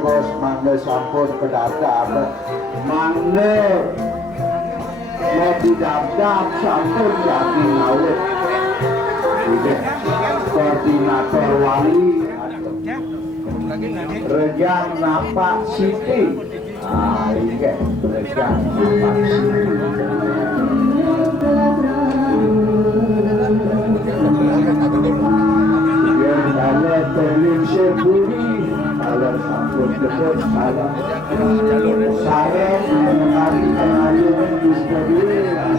bos mangga sampun kedadak mangga mau didaftar sampun yakin awet koordinator wali Rejang Napak Siti iya Rejang Napak Siti ada Telim Syekuri ada sampun jebut ada saya mengenali pengajuan Bismillah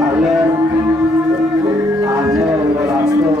ada Ratu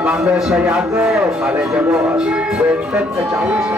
mangga saya ke Malaysia bos benten kecawis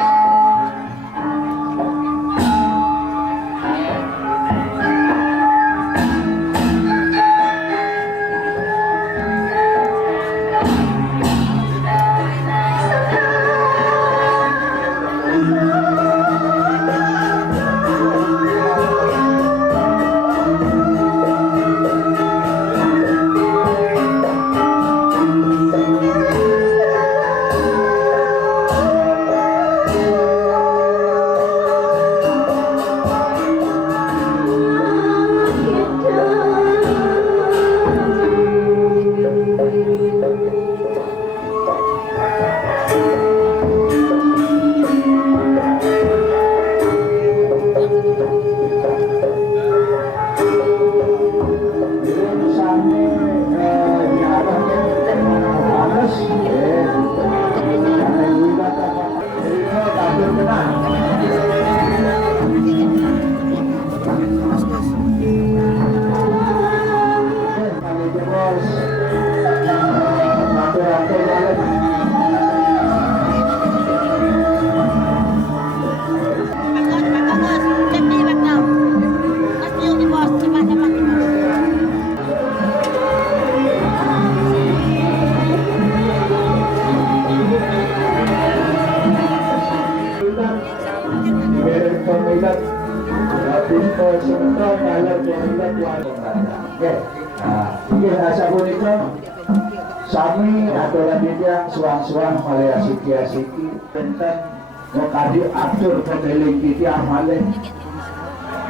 Sami adalah bidang suang-suang malaya siki-siki tentang mengkaji atur pemilik kita malih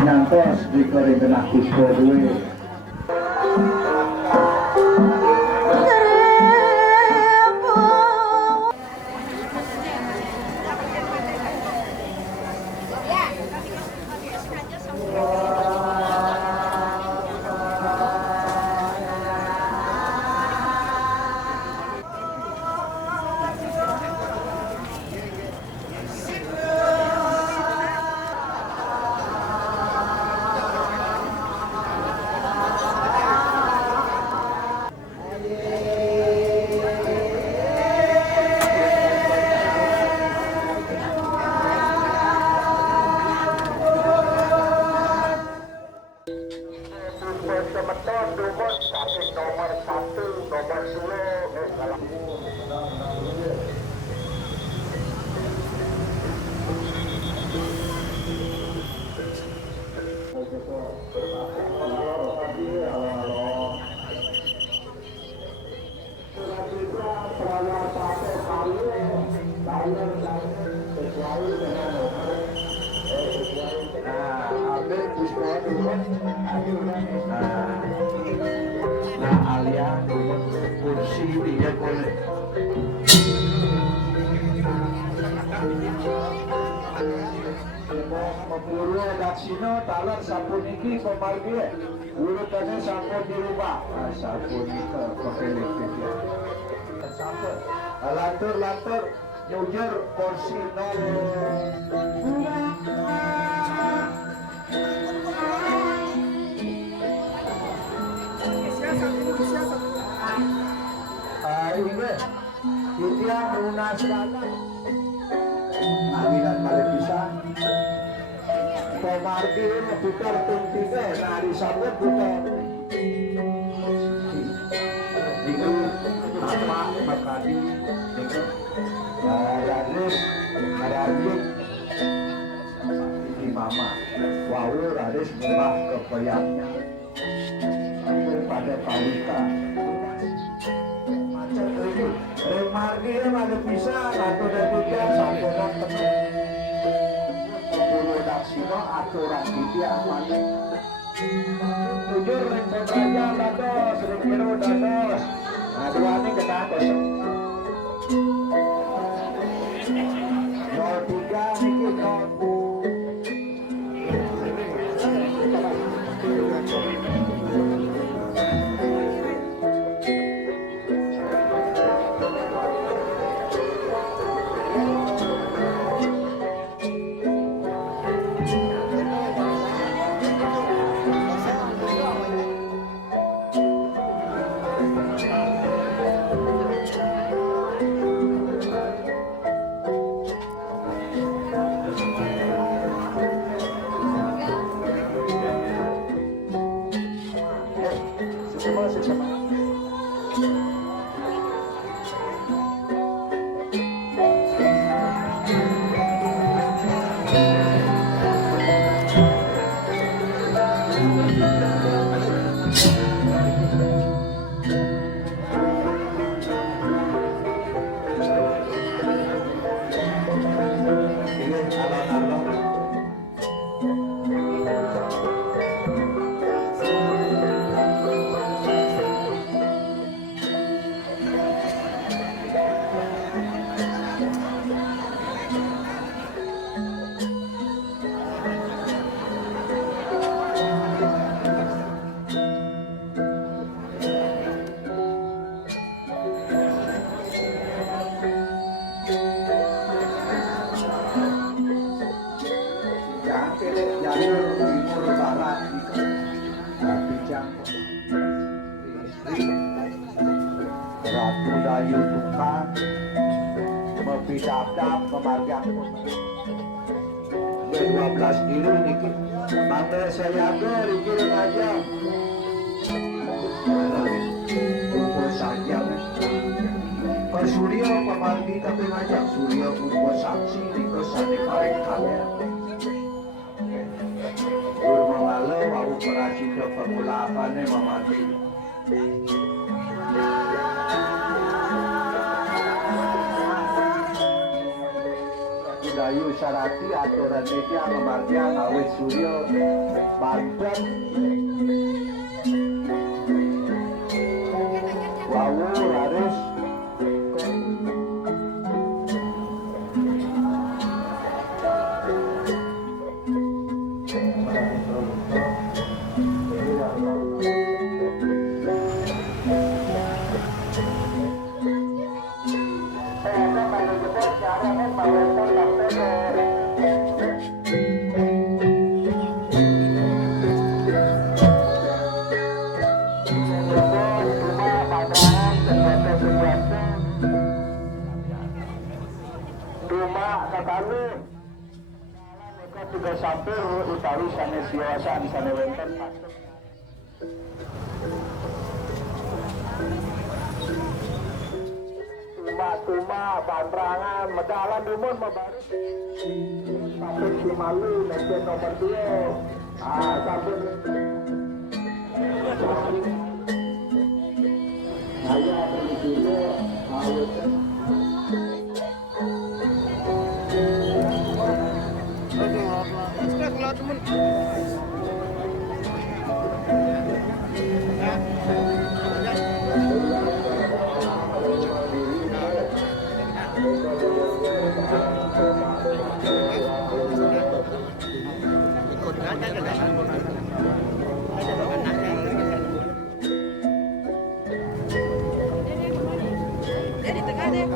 nyantos dikering kena kuspo duwe Pemurua daksina talar sampun iki pemargi urutannya sampun dirubah sampun itu kepilih sampun lantur Jujur kursi nol. Ini dia lunas sekali. Aminan balik bisa. Pemarki putar tuntinya, nari sampai putar. Ini apa makadi? Raris, ini mama. Wow, Raris murah kebayangnya. Pada Palika. Macam ini, remarki ada bisa atau dari dia sampai nonton. Produksino aturan dia mana? Jujur rencana dados, rencana dados. Nah, dua ini kena kosong. 03 niki nol. Ratu Dayu Tukang mempisah-pisah memarjang 12 diri niki Bangga saya dikirim aja Kumpul saja Pak Suryo pemargi tapi ngajak Suryo kumpul saksi di kosan di paling kalian Guru mengalau aku operasi ke pemulapannya memargi Dayu Sarati aturan itu yang memarja ngawet Suryo Banten Wawu Raris kami juga sampai utawi sanes siwasan sanes wenten tuma bandrangan medalan dumun mabaris sampai Cimalu mejen nomor 2 sampai saya pergi dulu teman jadi tengah deh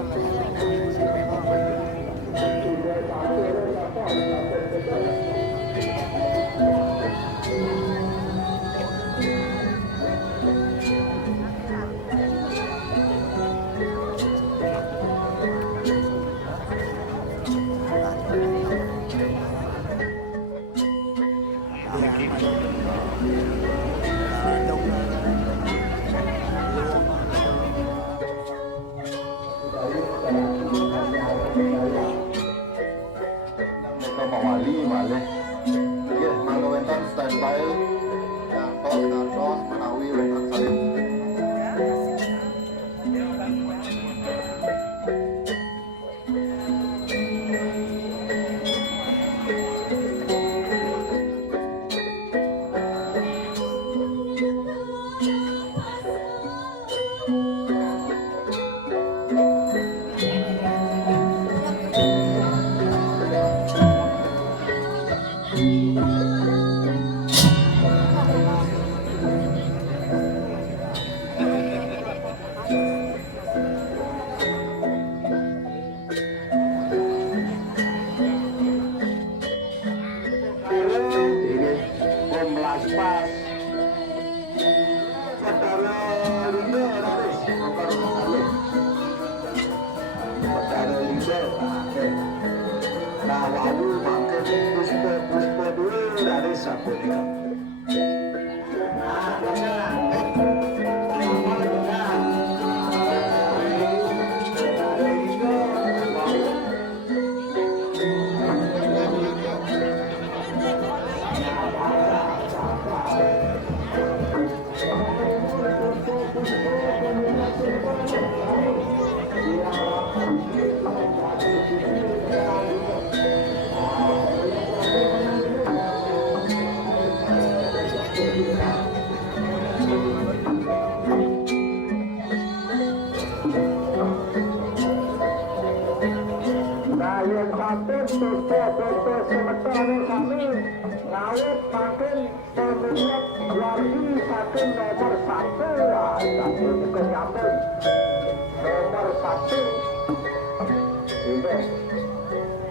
mawali malih. Nggih, malu wonten standby kantor kantos menawi wonten salib.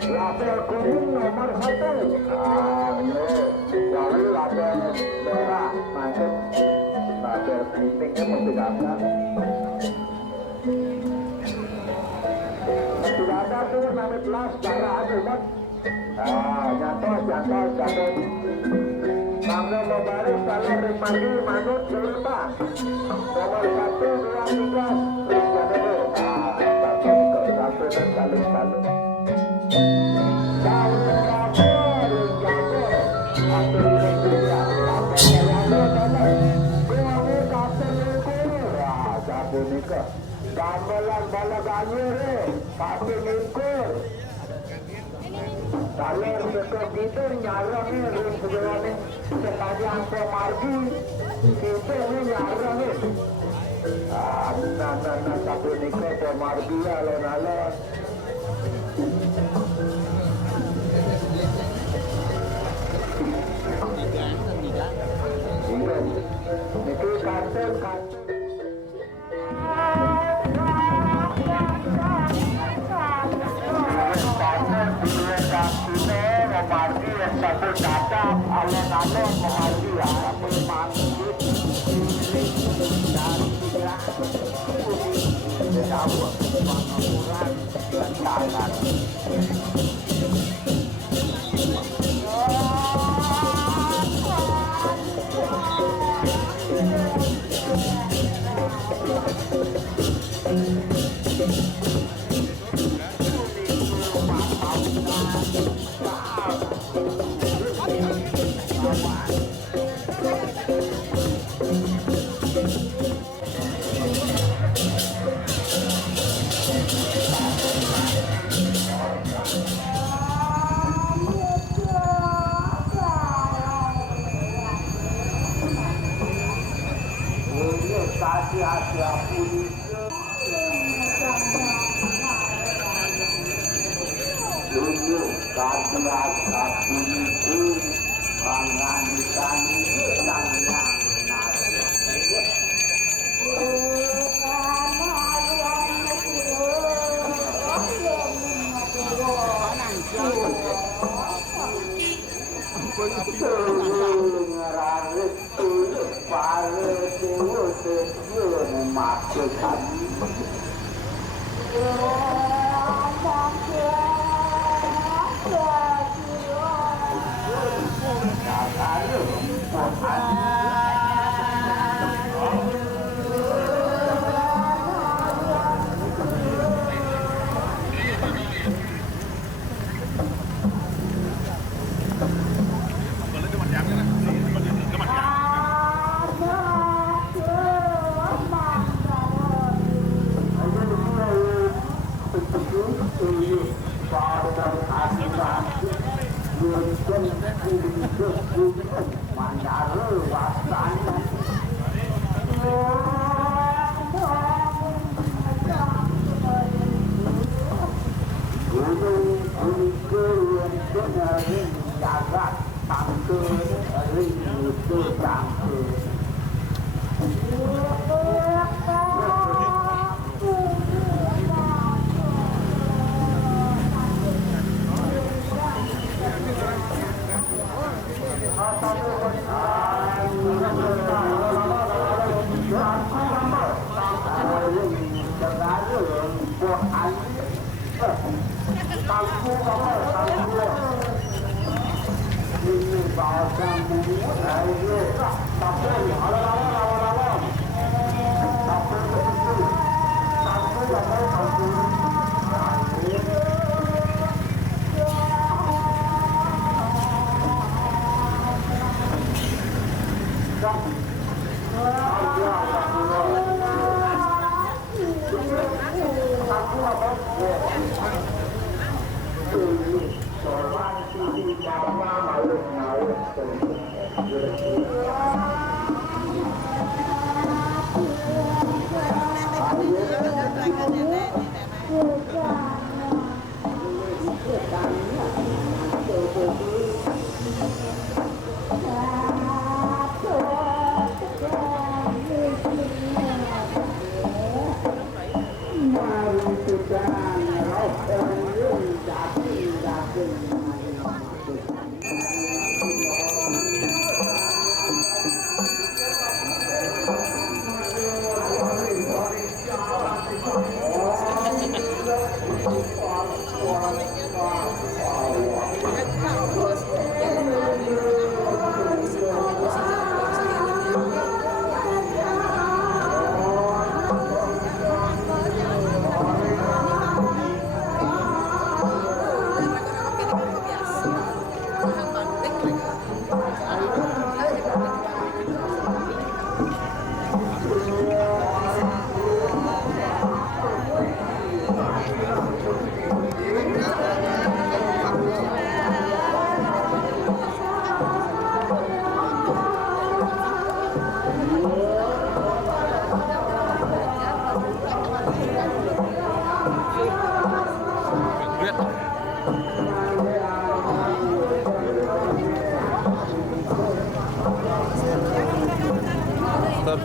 Label kuning nomor 1. Lalu label merah masuk. Label kuningnya tidak ada. Tidak ada tuh nama belas darah ada kan? Jatuh. Bangga membaris kalau remagi manut jelita. Nomor 1, 2, 3. Terus jatuh. Satu dan saling. Gamelan balagannya pasti ngikut. Kalau sekejap itu nyarangnya ring sebenarnya sepanjang pemargi itu nyarangnya. Nah satu nikah pemargi alon-alon. Itu kantor. Memargi yang satu kata alon-alon memargi ya memargi dan tidak jauh pengukuran dan tangan.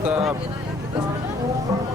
Stop.